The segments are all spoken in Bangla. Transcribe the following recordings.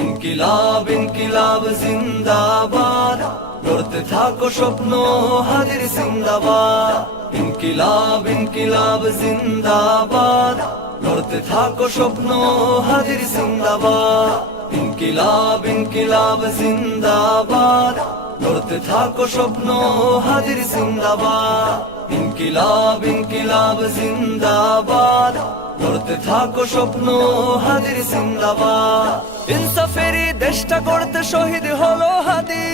ইনকিলাব ইনকিলাব জিন্দাবাদ, গড়তে থাকো স্বপ্ন হাদির জিন্দাবাদ। ইনকিলাব ইনকিলাব জিন্দাবাদ, গড়তে থাকো স্বপ্ন হাদির জিন্দাবাদ। ইনকিলাব ইনকিলাব জিন্দাবাদ, গড়তে থাকো স্বপ্ন হাদির জিন্দাবাদ। ইনকিলাব ইনকিলাব জিন্দাবাদ, গড়তে থাকো স্বপ্ন হাদির জিন্দাবাদ। ইনসাফেরই দেশটা গড়তে শহীদ হলো হাদি,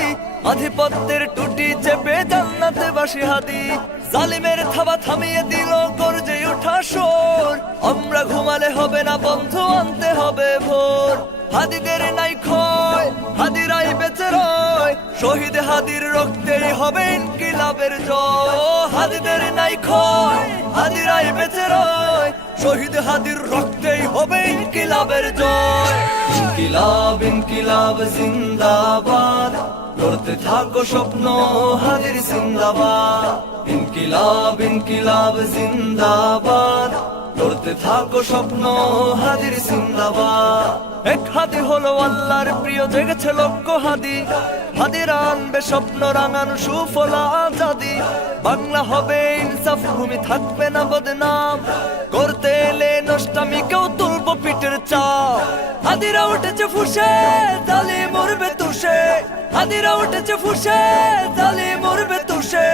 আধিপত্যের টুটি চেপে জান্নাতে বাসি হাদি। জালিমের থাবা থামিয়ে দিল গর্জে ওঠা শোর, আমরা ঘুমালে হবে না বন্ধু, আনতে হবে ভোর। হাদিদের নাই ক্ষয়, হাদিরাই বেঁচে রয়, শহীদ হাদির রক্তেই হবে ইনকিলাবের জয়। হাদিদের নাই ক্ষয়, হাদিরাই বেঁচে রয়, শহীদ হাদির রক্তেই হবে ইনকিলাবের জয়। ইনকিলাব ইনকিলাব জিন্দাবাদ, গড়তে থাকো স্বপ্ন হাদির জিন্দাবাদ। ইনকিলাব ইনকিলাব জিন্দাবাদ, গড়তে থাকো স্বপ্ন হাদির জিন্দাবাদ। এক হাদি হলো আল্লাহর প্রিয়, জেগেছে লক্ষ হাদি, হাদিরা আনবে স্বপ্ন রাঙানো সুফলা আজাদি। বাংলা হবে ইনসাফ ভূমি, থাকবে না বদনাম, করতে এলে নষ্টামি কেউ তুলবো পিঠের চাপ। হাদিরা উঠেছে ফুসে, জালিম মরবে তুষে, হাদিরা উঠেছে ফুসে, জালিম মরবে তুষে।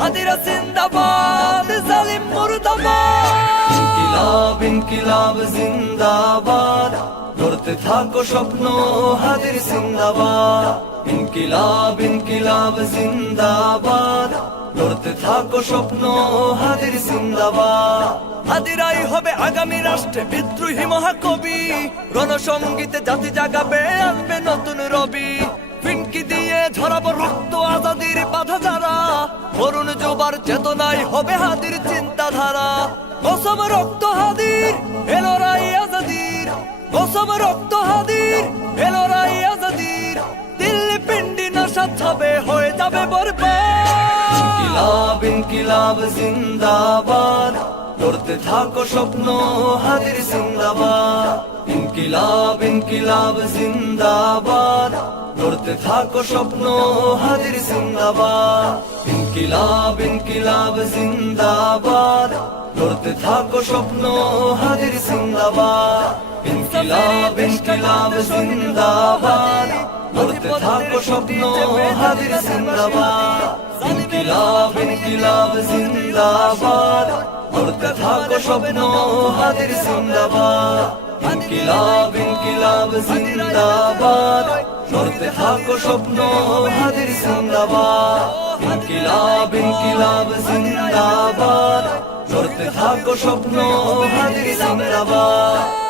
হাদিরা জিন্দাবাদ, জালিম মুর্দাবাদ। ইনকিলাব ইনকিলাব জিন্দাবাদ, গড়তে থাকো স্বপ্ন হাদির জিন্দাবাদ। ইনকিলাব ইনকিলাব জিন্দাবাদ, গড়তে থাকো স্বপ্ন হাদির জিন্দাবাদ। হাদিরাই হবে আগামী রাষ্ট্রে বিদ্রোহী মহাকবি, রণসঙ্গীতে জাতি জাগাবে, আনবে নতুন রবি। ফিনকি দিয়ে ঝরাবো রক্ত আজাদির বাধা যারা, তরুণ যুবার চেতনাই হবে হাদির চিন্তাধারা। কসম রক্ত হাদির, এলো রাই আজাদির, কসম রক্ত হাদির, এলো রাই আজাদির। দিল্লি পিন্ডি নশাদ হবে, হয়ে যাবে বরবাদ। ইনকিলাব ইনকিলাব জিন্দাবাদ, গড়তে থাকো স্বপ্ন হাদির জিন্দাবাদ। ইনকিলাব ইনকিলাব জিন্দাবাদ, গড়তে থাকো স্বপ্ন হাদির জিন্দাবাদ। ইনকিলাব ইনকিলাব জিন্দাবাদ, গড়তে থাকো স্বপ্ন হাদির জিন্দাবাদ। ইনকিলাব ইনকিলাব জিন্দাবাদ, গড়তে থাকো স্বপ্ন হাদির জিন্দাবাদ। ইনকিলাব ইনকিলাব জিন্দাবাদ, গড়তে থাকো স্বপ্ন হাদির জিন্দাবাদ। ইনকিলাব ইনকিলাব জিন্দাবাদ, গড়তে থাকো স্বপ্ন হাদির জিন্দাবাদ। ইনকিলাব ইনকিলাব জিন্দাবাদ, গড়তে থাকো স্বপ্ন হাদির জিন্দাবাদ।